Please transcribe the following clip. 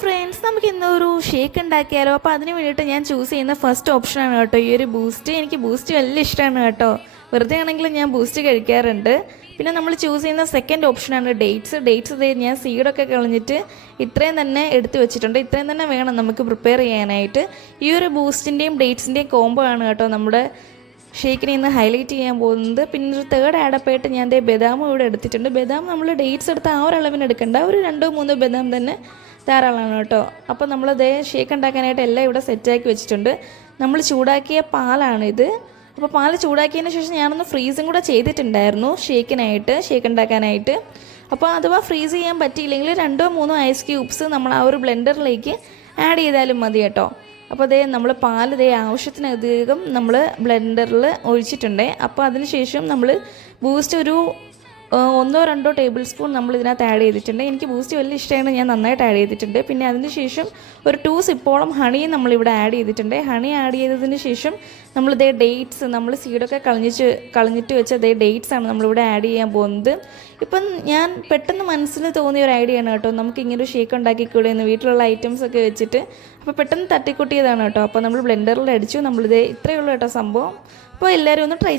Friends, നമുക്ക് ഇന്നൊരു shake ഉണ്ടാക്കിയാലോ? അപ്പോൾ അതിന് വേണ്ടിയിട്ട് ഞാൻ ചൂസ് ചെയ്യുന്ന ഫസ്റ്റ് ഓപ്ഷനാണ് കേട്ടോ ഈ ഒരു ബൂസ്റ്റ്. എനിക്ക് ബൂസ്റ്റ് വലിയ ഇഷ്ടമാണ് കേട്ടോ. വെറുതെ ആണെങ്കിലും ഞാൻ ബൂസ്റ്റ് കഴിക്കാറുണ്ട്. പിന്നെ നമ്മൾ ചൂസ് ചെയ്യുന്ന സെക്കൻഡ് ഓപ്ഷനാണ് ഡേറ്റ്സ് ഞാൻ സീഡൊക്കെ കളഞ്ഞിട്ട് ഇത്രയും തന്നെ എടുത്ത് വെച്ചിട്ടുണ്ട്. ഇത്രയും തന്നെ വേണം നമുക്ക് പ്രിപ്പയർ ചെയ്യാനായിട്ട്. ഈ ഒരു ബൂസ്റ്റിൻ്റെയും ഡേറ്റ്സിൻ്റെയും കോംബോ ആണ് കേട്ടോ നമ്മുടെ ഷേക്കിനെ ഇന്ന് ഹൈലൈറ്റ് ചെയ്യാൻ പോകുന്നത്. പിന്നെ ഒരു തേർഡ് ആഡപ്പായിട്ട് ഞാൻ ബദാമും ഇവിടെ എടുത്തിട്ടുണ്ട്. ബദാം നമ്മൾ ഡേറ്റ്സ് എടുത്ത് ആ ഒരു അളവിന് എടുക്കേണ്ട, ഒരു 2-3 ബദാം തന്നെ ധാരാളമാണ് കേട്ടോ. അപ്പോൾ നമ്മളത് ഷേക്ക് ഉണ്ടാക്കാനായിട്ട് എല്ലാം ഇവിടെ സെറ്റാക്കി വെച്ചിട്ടുണ്ട്. നമ്മൾ ചൂടാക്കിയ പാലാണിത്. അപ്പോൾ പാൽ ചൂടാക്കിയതിന് ശേഷം ഞാനൊന്ന് ഫ്രീസും കൂടെ ചെയ്തിട്ടുണ്ടായിരുന്നു ഷേക്ക് ഉണ്ടാക്കാനായിട്ട്. അപ്പോൾ അഥവാ ഫ്രീസ് ചെയ്യാൻ പറ്റിയില്ലെങ്കിൽ 2-3 ഐസ് ക്യൂബ്സ് നമ്മൾ ആ ഒരു ബ്ലെൻഡറിലേക്ക് ആഡ് ചെയ്താലും മതി കേട്ടോ. അപ്പോൾ നമ്മൾ പാൽ ആവശ്യത്തിനധികം നമ്മൾ ബ്ലെൻഡറിൽ ഒഴിച്ചിട്ടുണ്ട്. അപ്പോൾ അതിന് ശേഷം നമ്മൾ ബൂസ്റ്റ് ഒരു 1-2 ടേബിൾ സ്പൂൺ നമ്മൾ ഇതിനകത്ത് ആഡ് ചെയ്തിട്ടുണ്ട്. എനിക്ക് ബൂസ്റ്റ് വലിയ ഇഷ്ടമാണ്, ഞാൻ നന്നായിട്ട് ആഡ് ചെയ്തിട്ടുണ്ട്. പിന്നെ അതിന് ശേഷം ഒരു 2 സിപ്പോളം ഹണിയും നമ്മളിവിടെ ആഡ് ചെയ്തിട്ടുണ്ട്. ഹണി ആഡ് ചെയ്തതിന് ശേഷം നമ്മൾ ഡേറ്റ്സ് നമ്മൾ സീഡൊക്കെ കളഞ്ഞിട്ട് വെച്ച ഡേറ്റ്സ് ആണ് നമ്മളിവിടെ ആഡ് ചെയ്യാൻ പോകുന്നത്. ഇപ്പം ഞാൻ പെട്ടെന്ന് മനസ്സിൽ തോന്നിയ ഒരു ഐഡിയ ആണ് കേട്ടോ, നമുക്ക് ഇങ്ങനൊരു ഷേക്ക് ഉണ്ടാക്കിക്കൂടെ എന്ന്, വീട്ടിലുള്ള ഐറ്റംസ് ഒക്കെ വെച്ചിട്ട്. അപ്പോൾ പെട്ടെന്ന് തട്ടിക്കൂട്ടിയതാണ് കേട്ടോ. അപ്പോൾ നമ്മൾ ബ്ലെൻഡറിൽ അടിച്ചു. ഇത്രയേ ഉള്ളൂ കേട്ടോ സംഭവം. അപ്പോൾ എല്ലാവരും ഒന്ന് ട്രൈ